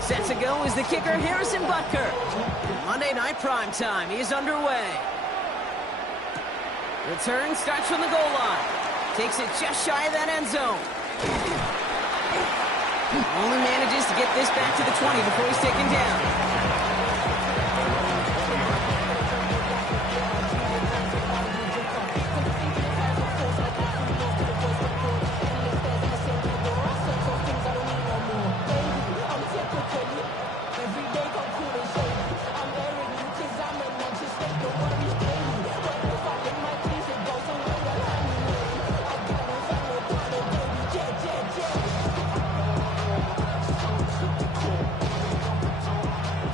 Set to go is the kicker, Harrison Butker. Monday Night Primetime is underway. Return starts from the goal line. Takes it just shy of that end zone. Only manages to get this back to the 20 before he's taken down.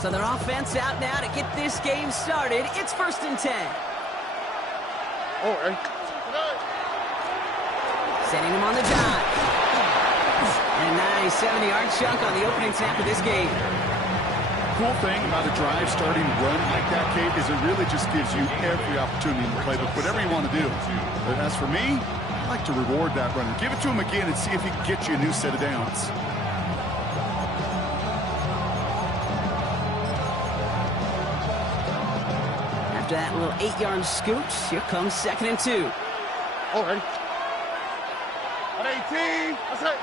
So their offense out now to get this game started. It's 1st and 10. Sending him on the dive. And a nice 70-yard chunk on the opening snap of this game. Cool thing about a drive starting run like that, Kate, is it really just gives you every opportunity in the playbook, whatever you want to do. But as for me, I like to reward that runner. Give it to him again and see if he can get you a new set of downs. After that little 8-yard scooch, here comes 2nd and 2. All right. 18. That's it.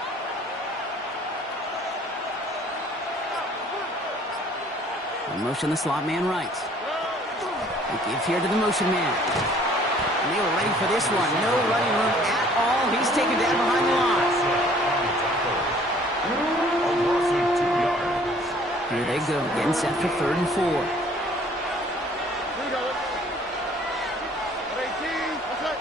Motion the slot man right. They give here to the motion man. And they were ready for this one. No running room at all. He's taken down behind the line. Here they go, getting set for 3rd and 4. Here we go. 18. That's it.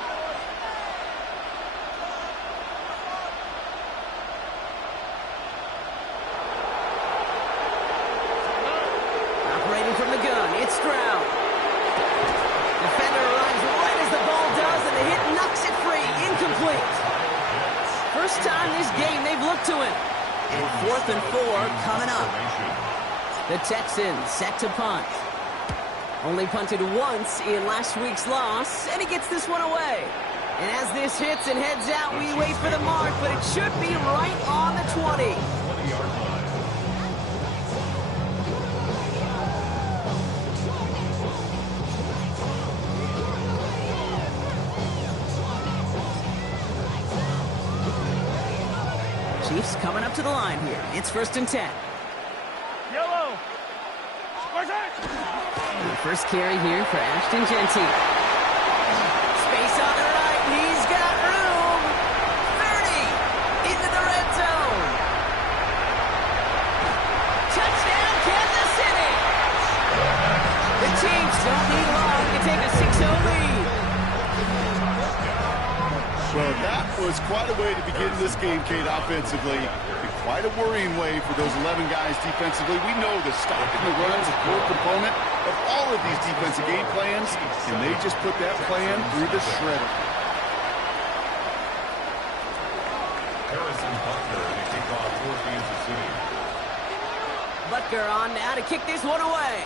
From the gun, it's Stroud. Defender arrives right as the ball does, and the hit knocks it free. Incomplete. First time this game they've looked to him. And 4th and 4 coming up. The Texans set to punt. Only punted once in last week's loss, and he gets this one away. And as this hits and heads out, we wait for the mark, but it should be right on the 20. Chiefs coming up to the line here. It's 1st and 10. Yellow. The first carry here for Ashton Genty. Space on the right. He's got room. 30 into the red zone. Touchdown, Kansas City. The Chiefs don't need long to take a 6-0 lead. Well, that was quite a way to begin this game, Kate, offensively. Quite a worrying way for those 11 guys defensively. We know the stopping the run is a core component of all of these defensive game plans, and they just put that plan through the shredder. Harrison Butker to kick off for Kansas City. Butker on now to kick this one away.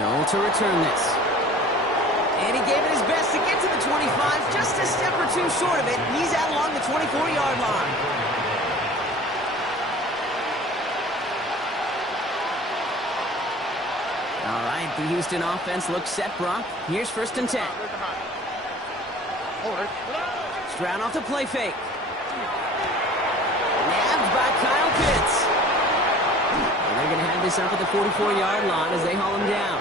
No to return this. And he gave it his best to get to the 25, just a step or two short of it. He's out along the 24-yard line. All right, the Houston offense looks set, Brock. Here's 1st and 10. Stroud off the play fake. Nabbed by Kyle Pitts. And they're going to have this up at the 44-yard line as they haul him down.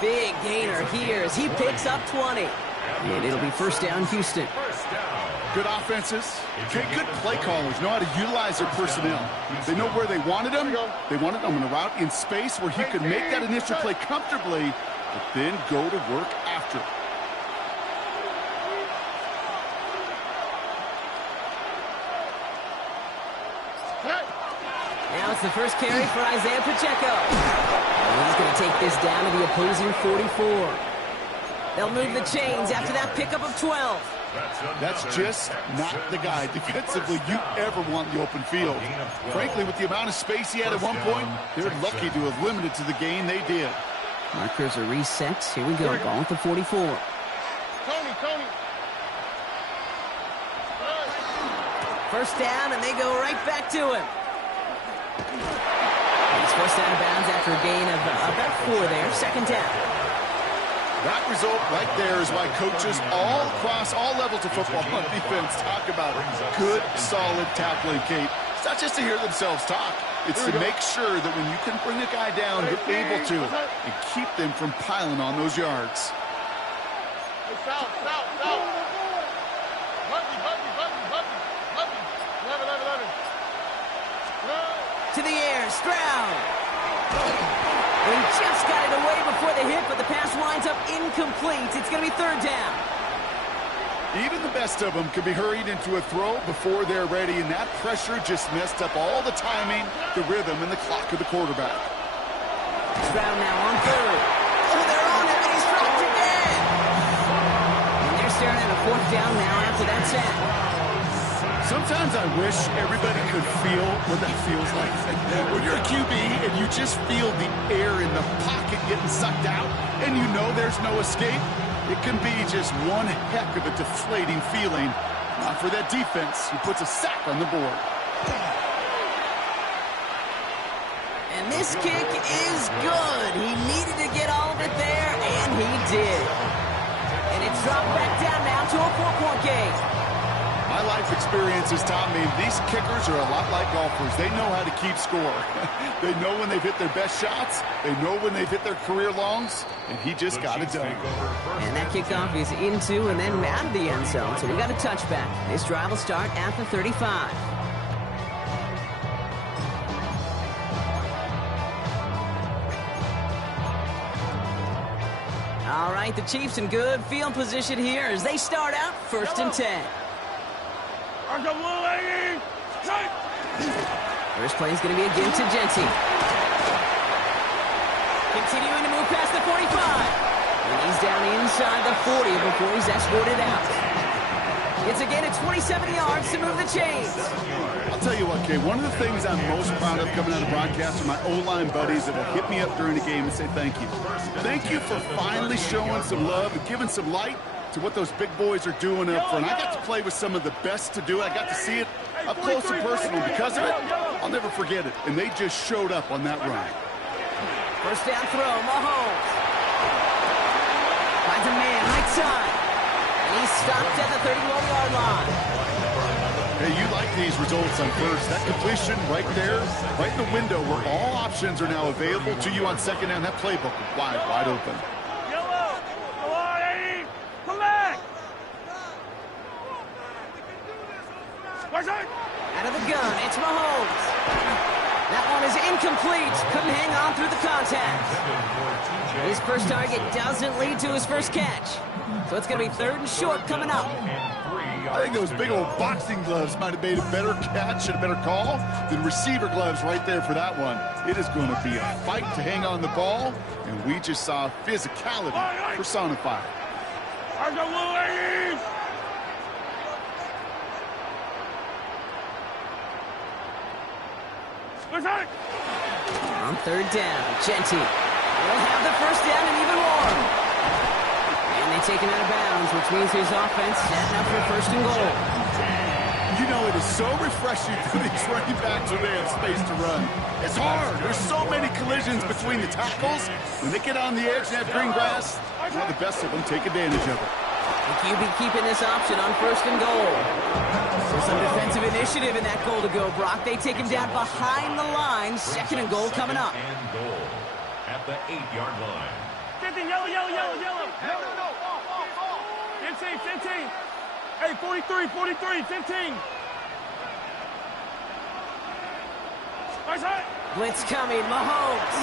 Big gainer here as he picks up 20. And it'll be 1st down, Houston. Good offenses, good play callers know how to utilize their personnel. They know where they wanted them. They wanted them in a route in space where he could make that initial play comfortably, but then go to work after. Now it's the first carry for Isaiah Pacheco. And he's going to take this down to the opposing 44. They'll move the chains after that pickup of 12. That's just not the guy defensively you ever want in the open field. Frankly, with the amount of space he had at one point, they're lucky to have limited to the gain they did. Markers are reset. Here we go. Ball at the 44. Tony. First down, and they go right back to him. He's forced out of bounds after a gain of about 4 there. Second down. That result right there is why coaches all across all levels of football on defense talk about good, solid tackling, Kate. It's not just to hear themselves talk. It's to make sure that when you can bring a guy down, you're able to, and keep them from piling on those yards. Hey, foul. Huggy. 11. To the air, Stroud. He just got it away before the hit, but the pass winds up incomplete. It's going to be third down. Even the best of them can be hurried into a throw before they're ready, and that pressure just messed up all the timing, the rhythm, and the clock of the quarterback. Stroud now on third. Oh, they're on him, and he's dropped again. And they're staring at a fourth down now after that sack. Sometimes I wish everybody could feel what that feels like. When you're a QB and you just feel the air in the pocket getting sucked out, and you know there's no escape, it can be just one heck of a deflating feeling. Not for that defense who puts a sack on the board. And this kick is good. He needed to get all of it there, and he did. And it's dropped back down now to a 4-point game. My life experience has taught me these kickers are a lot like golfers. They know how to keep score. They know when they've hit their best shots. They know when they've hit their career longs. And he just got it done. And that kickoff is into and then out of the end zone. So we got a touchback. This drive will start at the 35. All right, the Chiefs in good field position here as they start out 1st and 10. First play is going to be again to Genty. Continuing to move past the 45. And he's down inside the 40 before he's escorted out. It's again at 27 yards to move the chains. I'll tell you what, Kay, one of the things I'm most proud of coming out of broadcast are my O-line buddies that will hit me up during the game and say thank you. Thank you for finally showing some love and giving some light to what those big boys are doing up front. I got to play with some of the best to do it. I got to see it up close and personal. Because of it, I'll never forget it. And they just showed up on that run. First down throw, Mahomes. Finds a man right side. And he's stopped at the 31-yard line. Hey, you like these results on first. That completion right there, right in the window where all options are now available to you on second down. That playbook wide open. Out of the gun, it's Mahomes. That one is incomplete. Couldn't hang on through the contact. His first target doesn't lead to his first catch. So it's going to be 3rd and short coming up. I think those big old boxing gloves might have made a better catch and a better call than receiver gloves right there for that one. It is going to be a fight to hang on the ball, and we just saw physicality personified. On 3rd down, Genty will have the first down and even more. And they take him out of bounds, which means his offense setting up for 1st and goal. You know, it is so refreshing for these running backs when they have space to run. It's hard. There's so many collisions between the tackles. When they get on the edge and have green grass, the best of them take advantage of it. The QB keeping this option on 1st and goal. So some defensive initiative in that goal to go, Brock. They take him down behind the line. 2nd and goal coming up. And goal at the 8-yard line. 15, yellow. No. 15. Hey, 43, 15. Blitz coming, Mahomes.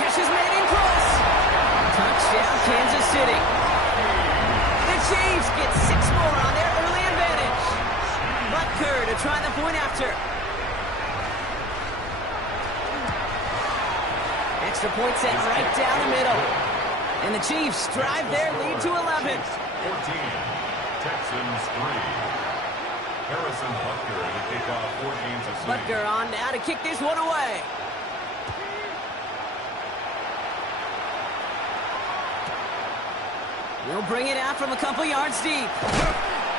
Catch is made in close. Touchdown, Kansas City. The Chiefs get 6 more on their early advantage. Butker to try the point after. Extra point set right down the middle. And the Chiefs drive their lead to 11. 14, Texans 3. Harrison Butker to kick off 14-6. Butker on now to kick this one away. He'll bring it out from a couple yards deep.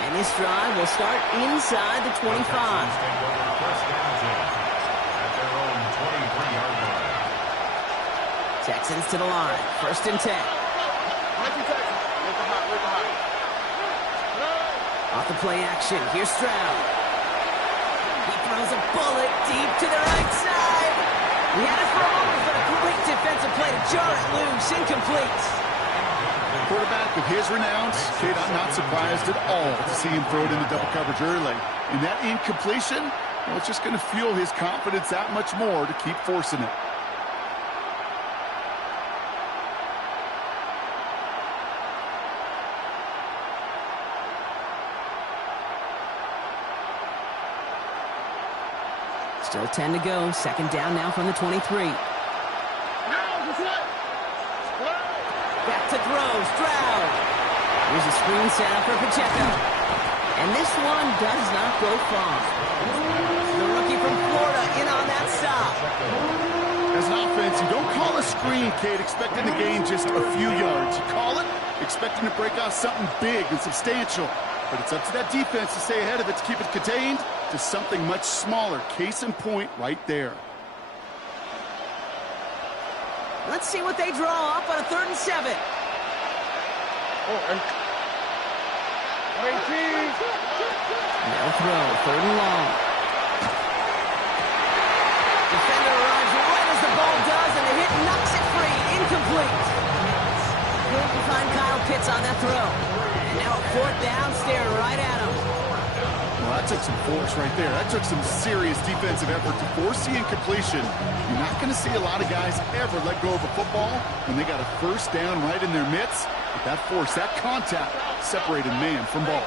And And this drive will start inside the 25. Texans take over first down 10 at their own 23-yard line. Texans to the line. First and 10. Off the play action. Here's Stroud. He throws a bullet deep to the right side. He had it for a moment, but a great defensive play to jar it loose. Incomplete. Quarterback of his renowns, kid, I'm not surprised at all to see him throw it into double coverage early. And that incompletion, well, it's just going to fuel his confidence that much more to keep forcing it. Still 10 to go. Second down now from the 23. Back to throw. Stroud. Here's a screen set up for Pacheco. And this one does not go far. The rookie from Florida in on that stop. As an offense, you don't call a screen, Kate, expecting to gain just a few yards. You call it expecting to break out something big and substantial. But it's up to that defense to stay ahead of it to keep it contained to something much smaller. Case in point right there. Let's see what they draw up on a 3rd and 7. They'll throw. 3rd and long. Defender arrives right as the ball does, and the hit knocks it free. Incomplete. Couldn't find Kyle Pitts on that throw. And now a 4th down, staring right at him. Well, that took some force right there. That took some serious defensive effort to force the incompletion. You're not going to see a lot of guys ever let go of a football when they got a 1st down right in their midst. But that force, that contact, separated man from ball.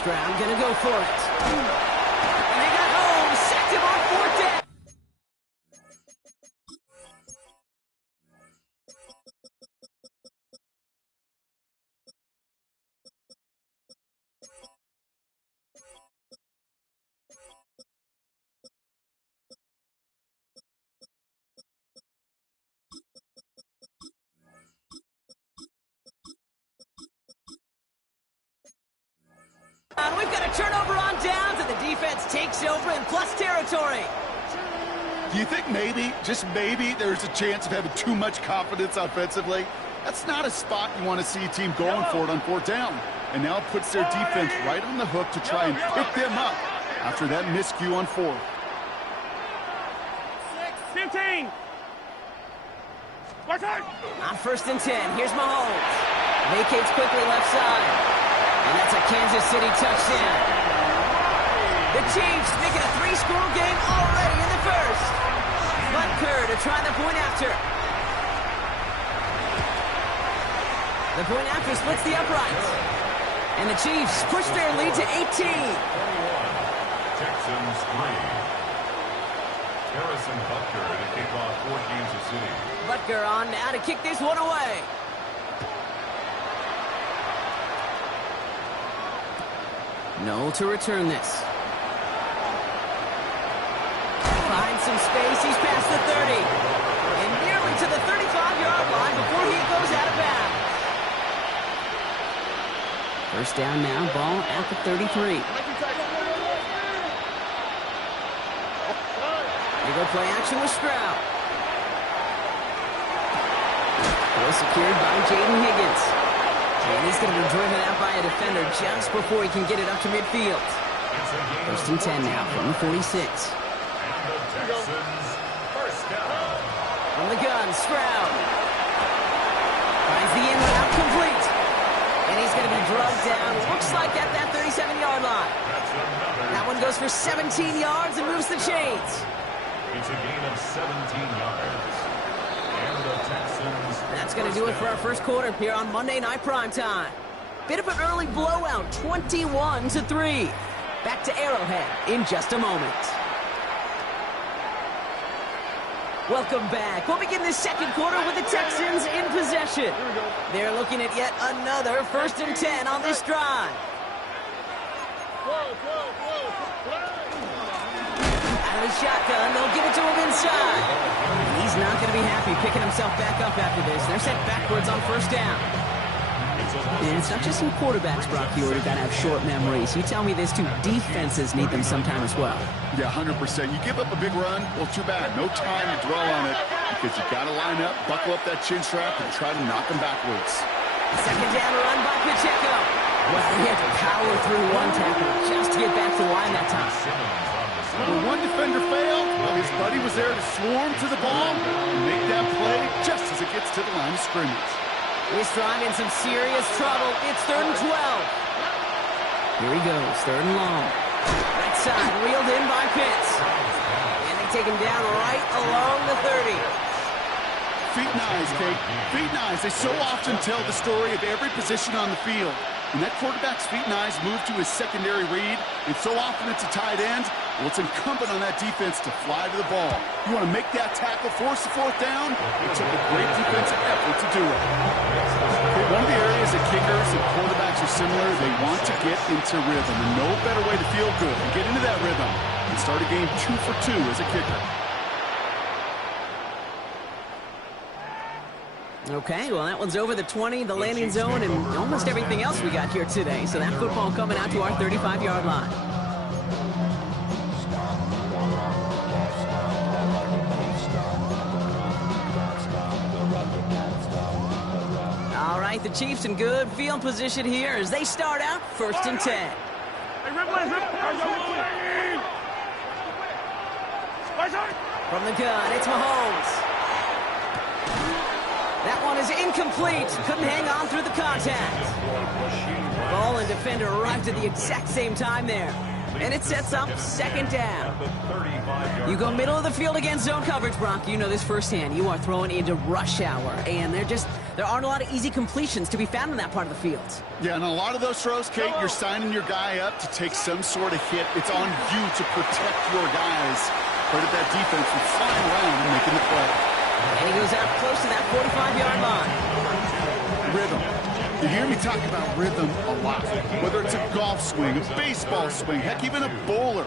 Stroud going to go for it. And they got home. Sacked him on 4th down. We've got a turnover on downs, and the defense takes over in plus territory. Do you think maybe, just maybe, there's a chance of having too much confidence offensively? That's not a spot you want to see a team going for it on 4th down. And now it puts their defense right on the hook to try and pick them up after that miscue on 4th. 15. On 1st and 10, here's Mahomes. Vacates quickly left side. And that's a Kansas City touchdown. The Chiefs making a 3-score game already in the 1st. Butker to try the point after. The point after splits the uprights. And the Chiefs push their lead to 18. Texans 3. Harrison Butker to kick off for Kansas City. Butker on now to kick this one away. No to return this. Finds some space. He's past the 30. And nearly to the 35-yard line before he goes out of bounds. 1st down now. Ball at the 33. They go play action with Stroud. Well secured by Jaden Higgins. And he's going to be driven out by a defender just before he can get it up to midfield. 1st and 10 now from the 46. And the Texans first down. From the gun, Stroud. Finds the in route complete. And he's going to be drugged down. Looks like at that 37-yard line. That one goes for 17 yards and moves the chains. It's a gain of 17 yards. And the Texans. That's going to do it for our 1st quarter here on Monday Night Primetime. Bit of an early blowout, 21-3. Back to Arrowhead in just a moment. Welcome back. We'll begin this 2nd quarter with the Texans in possession. They're looking at yet another 1st and 10 on this drive. Out of the shotgun, they'll give it to him inside. be picking himself back up after this. They're sent backwards on first down. And it's not just some quarterbacks, Brock, here who got to have short memories. You tell me this too. Defenses need them sometime as well. Yeah, 100%. You give up a big run, well, too bad. No time to dwell on it because you got to line up, buckle up that chin strap, and try to knock them backwards. Second down run by Pacheco. Well, he had to power through one tackle just to get back to the line that time. When one defender failed, well, his buddy was there to swarm to the ball and make that play just as it gets to the line of scrimmage. This drive in some serious trouble. It's 3rd and 12. Here he goes, 3rd and long. Right side, reeled in by Pitts. And they take him down right along the 30. Feet and eyes, Kate. Feet and eyes. They so often tell the story of every position on the field. When that quarterback's feet and eyes move to his secondary read, and so often it's a tight end, well, it's incumbent on that defense to fly to the ball. You want to make that tackle, force the 4th down? It took a great defensive effort to do it. Okay, one of the areas that kickers and quarterbacks are similar, they want to get into rhythm. And no better way to feel good and get into that rhythm and start a game 2 for 2 as a kicker. Okay, well, that one's over the 20, the landing zone, and almost everything else we got here today. So that football coming out to our 35-yard line. All right, the Chiefs in good field position here as they start out 1st and 10. Hey, From the gun, it's Mahomes. That one is incomplete. Couldn't hang on through the contact. Ball and defender arrived at the exact same time there. And it sets up 2nd down. You go middle of the field against zone coverage, Brock. You know this firsthand. You are throwing into rush hour. And there aren't a lot of easy completions to be found in that part of the field. Yeah, and a lot of those throws, Kate, you're signing your guy up to take some sort of hit. It's on you to protect your guys. But if that defense was flying around and making the play. And he goes out close to that 45-yard line. Rhythm. You hear me talk about rhythm a lot. Whether it's a golf swing, a baseball swing, heck, even a bowler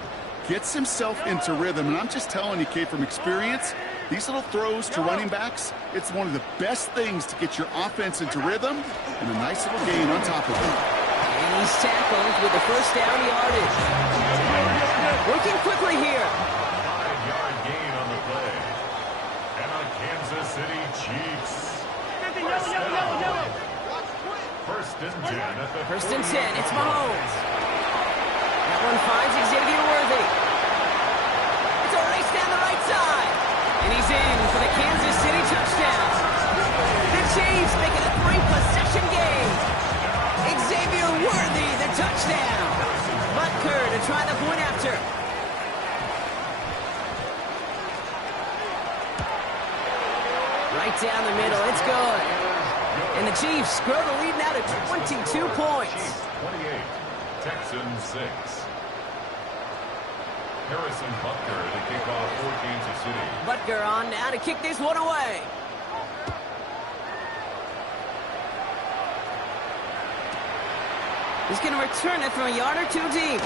gets himself into rhythm. And I'm just telling you, Kate, from experience, these little throws to running backs, it's one of the best things to get your offense into rhythm and a nice little gain on top of it. And he's tackled with the 1st down yardage. Working quickly here. 5-yard gain on the play. And on Kansas City Chiefs. yellow. 1st and 10 at the 1st and 10, it's Mahomes. That one finds Xavier Worthy. It's a race down the right side. And he's in for the Kansas City touchdown. The Chiefs making a 3-possession game. Xavier Worthy, the touchdown. Butker to try the point after. Right down the middle, it's good. And the Chiefs grow the lead now to 22 points. 28, Texans 6. Harrison Butker to kick off for Kansas City. Butker on now to kick this one away. He's going to return it from a yard or 2 deep.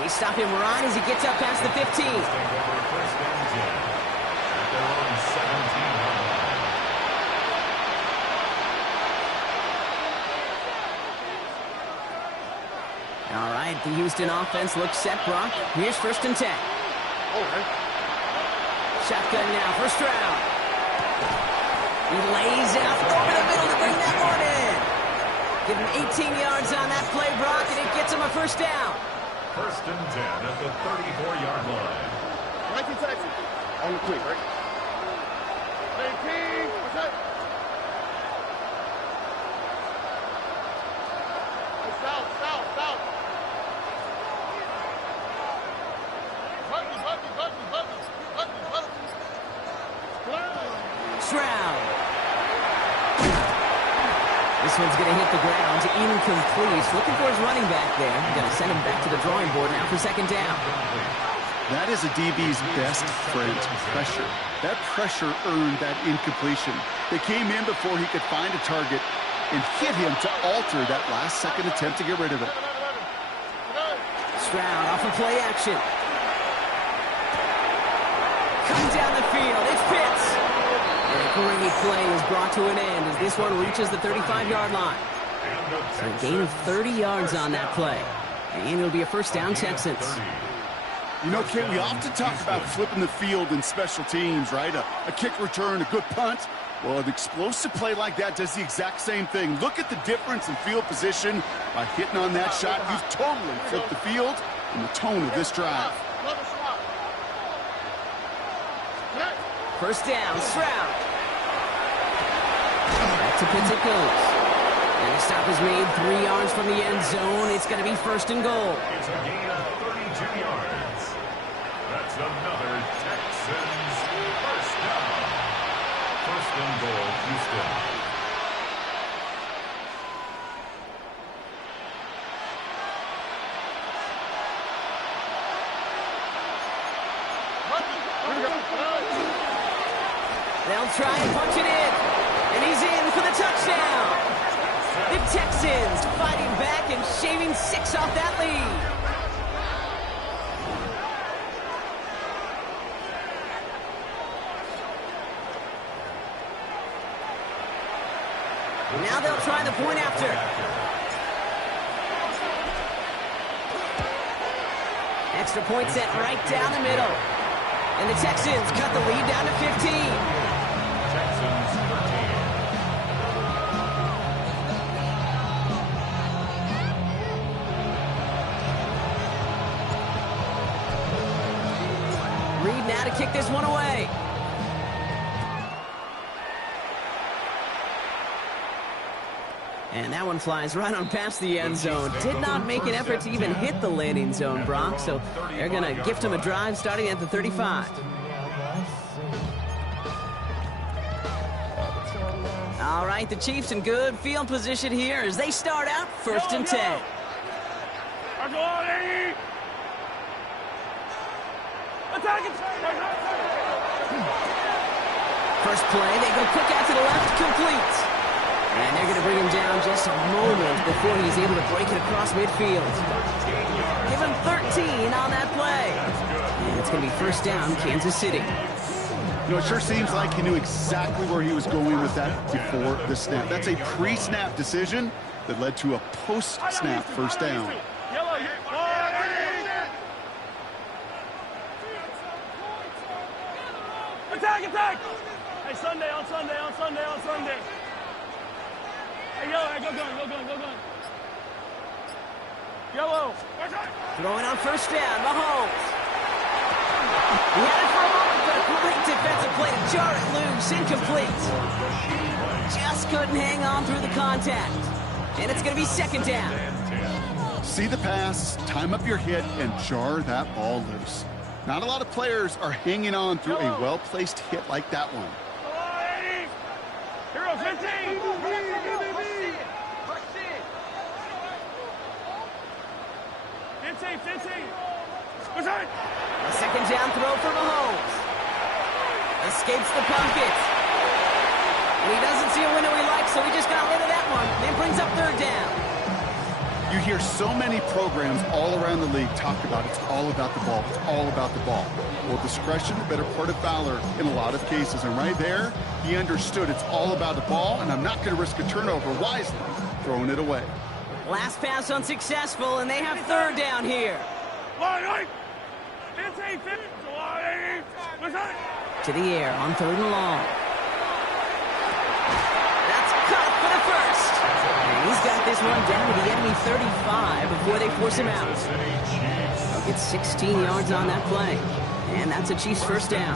We stop him right as he gets up past the 15. Take over 1st and 10 at their own 17-yard line. All right, the Houston offense looks set, Brock. Here's 1st and 10. Shotgun now for Stroud. He lays out over the middle to bring that one in. Give him 18 yards on that play, Brock, and it gets him a 1st down. 1st and 10 at the 34-yard line. 19 Texans. On the quick, right? 18. What's that? South. Stroud. This one's going to hit the ground, incomplete. Looking for his running back there. Going to send him back to the drawing board now for 2nd down. That is a DB's best friend, pressure. That pressure earned that incompletion. They came in before he could find a target and hit him to alter that last-second attempt to get rid of it. Stroud off of play action. Comes down the field. It's Pitts. Great play is brought to an end as this one reaches the 35-yard line. So a gain of 30 yards on that play. And it'll be a first down, Texans. You know, Kent, we often talk about flipping the field in special teams, right? A kick return, a good punt. Well, an explosive play like that does the exact same thing. Look at the difference in field position by hitting on that shot. You've totally flipped the field and the tone of this drive. First down, Stroud. Back to Pitts it goes. And the stop is made 3 yards from the end zone. It's going to be first and goal. It's a gain of 32 yards. That's another Texans first down. First and goal, Houston. They'll try and punch it in. And he's in for the touchdown. The Texans fighting back and shaving 6 off that lead. Now they'll try the point after. Extra point set right down the middle. And the Texans cut the lead down to 15. Texans 13. Reed now to kick this one away. And that one flies right on past the end zone. Did not make an effort to even hit the landing zone, Brock. So they're going to gift him a drive starting at the 35. All right, the Chiefs in good field position here as they start out first and 10. First play, they go quick out to the left, complete. And they're going to bring him down just a moment before he's able to break it across midfield. Give him 13 on that play. And it's going to be first down, Kansas City. You know, it sure seems like he knew exactly where he was going with that before the snap. That's a pre-snap decision that led to a post-snap first down. Attack, attack! Hey, Sunday, on Sunday, on Sunday, on Sunday. Hey, yellow, hey, go gun. Yellow. Throwing on first down, Mahomes. He had it for a moment, but a great defensive play to jar it loose, incomplete. Just couldn't hang on through the contact. And it's going to be second down. See the pass, time up your hit, and jar that ball loose. Not a lot of players are hanging on through a well-placed hit like that one. Hero 15! A second down throw for Mahomes. Escapes the pocket. And he doesn't see a window he likes, so he just got rid of that one. Then brings up third down. You hear so many programs all around the league talk about it's all about the ball. It's all about the ball. Well, discretion, the better part of valor in a lot of cases. And right there, he understood it's all about the ball, and I'm not going to risk a turnover wisely, throwing it away. Last pass unsuccessful, and they have third down here. To the air on third and long. That's cut for the first. And he's got this one down to the enemy 35 before they force him out. They'll get 16 yards on that play. And that's a Chiefs first down.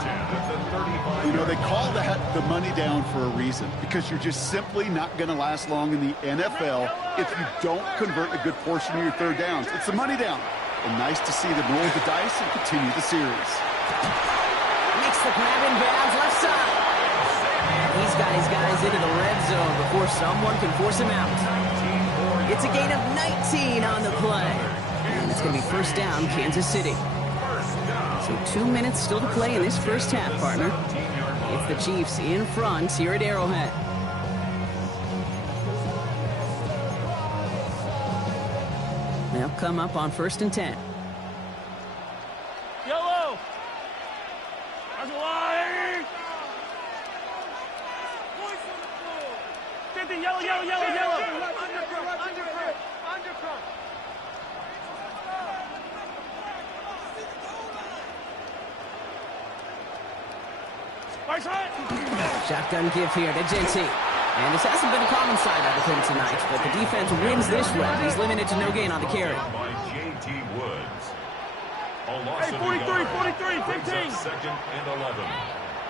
You know, they call that the money down for a reason, because you're just simply not going to last long in the NFL if you don't convert a good portion of your third downs. It's the money down. And nice to see them roll the dice and continue the series. Makes the grab in bounds left side. And he's got his guys into the red zone before someone can force him out. It's a gain of 19 on the play. And it's going to be first down, Kansas City. So 2 minutes still to play in this first half, partner. It's the Chiefs in front here at Arrowhead. They'll come up on first and 10. Yellow. 15, yellow, yellow, yellow, yellow. Underfront. Right side. Shotgun give here to Genty. And this hasn't been a common sight out of him tonight, but the defense wins this round. He's limited to no gain on the carry. By J.T. Woods. A loss Hey, of 43, 43, 15. Second and 11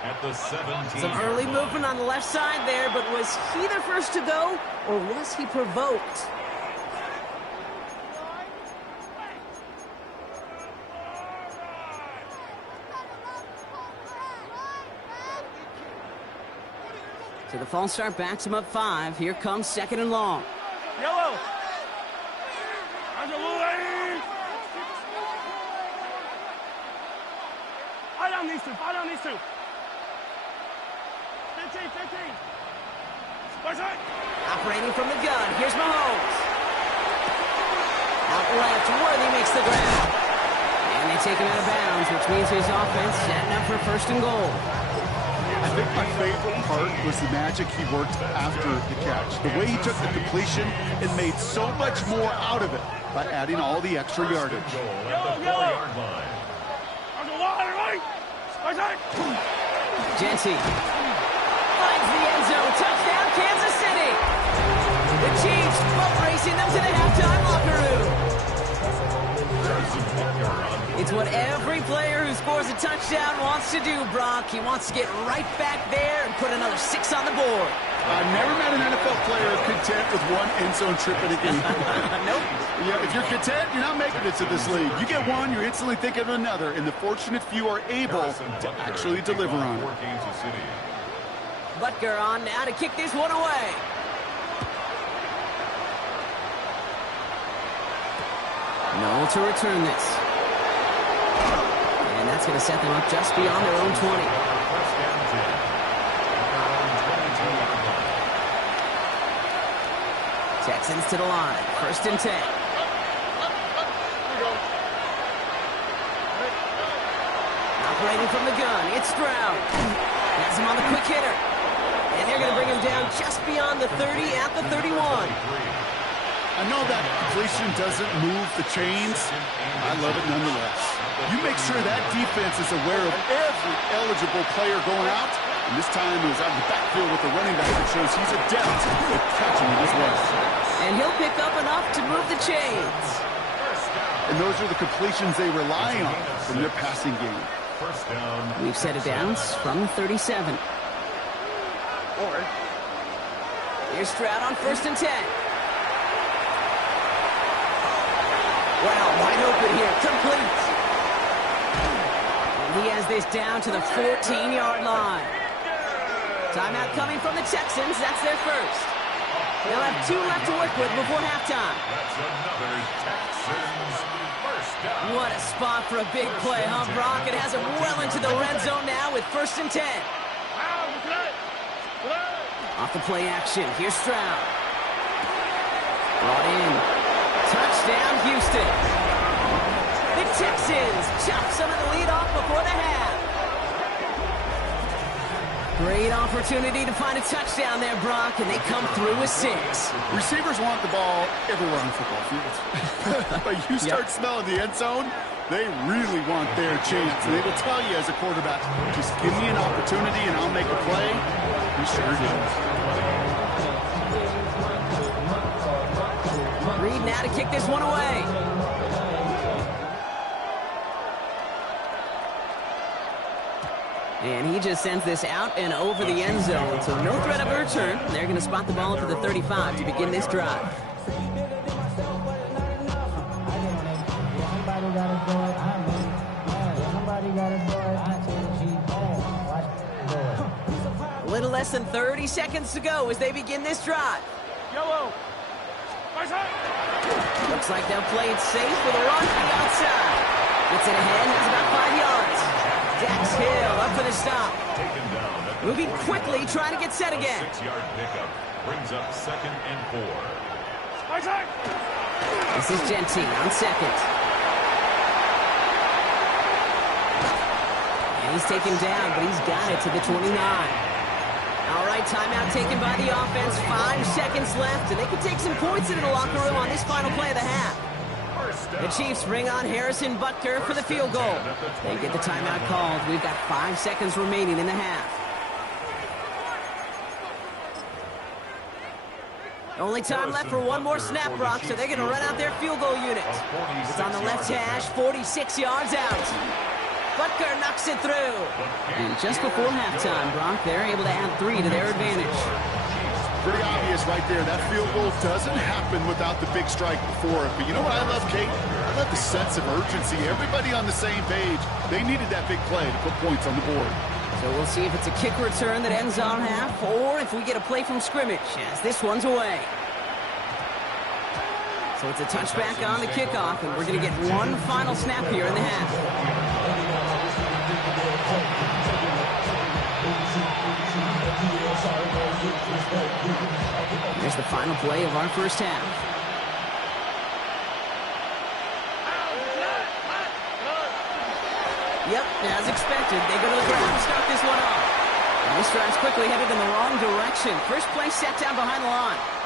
at the 17. Some early movement on the left side there, but was he the first to go, or was he provoked? So the false start backs him up 5. Here comes second and long. Yellow. Under Louis. Fight on these two. 15. Right side. Operating from the gun. Here's Mahomes. Out left. Worthy makes the grab. And they take him out of bounds, which means his offense setting up for first and goal. I think my favorite part was the magic he worked after the catch. The way he took the completion and made so much more out of it by adding all the extra yardage. Yellow. Under line, right. Right side. Genty finds the end zone. Touchdown, Kansas City. The Chiefs both racing them to the halftime locker room. It's what every player who scores a touchdown wants to do, Brock. He wants to get right back there and put another 6 on the board. I've never met an NFL player content with one end zone trip in a game. Nope. Yeah, if you're content, you're not making it to this league. You get one, you're instantly thinking of another, and the fortunate few are able to actually deliver on it. Butker on now to kick this one away. No to return this. And that's going to set them up just beyond their own 20. Texans to the line. First and 10. Operating from the gun, it's Stroud. Has him on the quick hitter. And they're going to bring him down just beyond the 30 at the 31. I know that completion doesn't move the chains. I love it nonetheless. You make sure that defense is aware of every eligible player going out. And this time it was out of the backfield with the running back that shows he's adept at catching it as well. And he'll pick up enough to move the chains. And those are the completions they rely on from their passing game. We've set it down from 37. Here's Stroud on first and 10. Wow, wide open here, complete. And he has this down to the 14-yard line. Timeout coming from the Texans, that's their first. They'll have 2 left to work with before halftime. That's another Texans first down. What a spot for a big play, huh, Brock? It has it well into the red zone now with first and 10. Off the play action, here's Stroud. Brought in. Touchdown, Houston. The Texans chop some of the lead off before the half. Great opportunity to find a touchdown there, Brock, and they come through with 6. Receivers want the ball everywhere on the football field. But you start smelling the end zone, they really want their chance. And they will tell you as a quarterback, just give me an opportunity and I'll make a play. He sure does. Reed now to kick this one away. And he just sends this out and over the end zone. So no threat of a return. They're going to spot the ball up to the 35 to begin this drive. A little less than 30 seconds to go as they begin this drive. Yellow. Looks like they'll play it safe with a run to the outside. Gets it ahead, has about 5 yards. Dax Hill up for the stop. Moving quickly, trying to get set again. 6-yard pickup brings up second and 4. This is Genty on second. And he's taken down, but he's got it to the 29. All right, timeout taken by the offense. 5 seconds left, and they can take some points into the locker room on this final play of the half. The Chiefs bring on Harrison Butker for the field goal. They get the timeout called. We've got 5 seconds remaining in the half. Only time left for one more snap, Brock, so they're going to run out their field goal unit. It's on the left hash, 46 yards out. Butker knocks it through. And just before halftime, Brock, they're able to add 3 to their advantage. Pretty obvious right there. That field goal doesn't happen without the big strike before it. But you know what I love, Kate? I love the sense of urgency. Everybody on the same page. They needed that big play to put points on the board. So we'll see if it's a kick return that ends on half, or if we get a play from scrimmage, as this one's away. So it's a touchback on the kickoff, and we're going to get one final snap here in the half. Here's the final play of our first half. Yep, as expected, they go to the ground to start this one off. And this drive's quickly headed in the wrong direction. First play set down behind the line.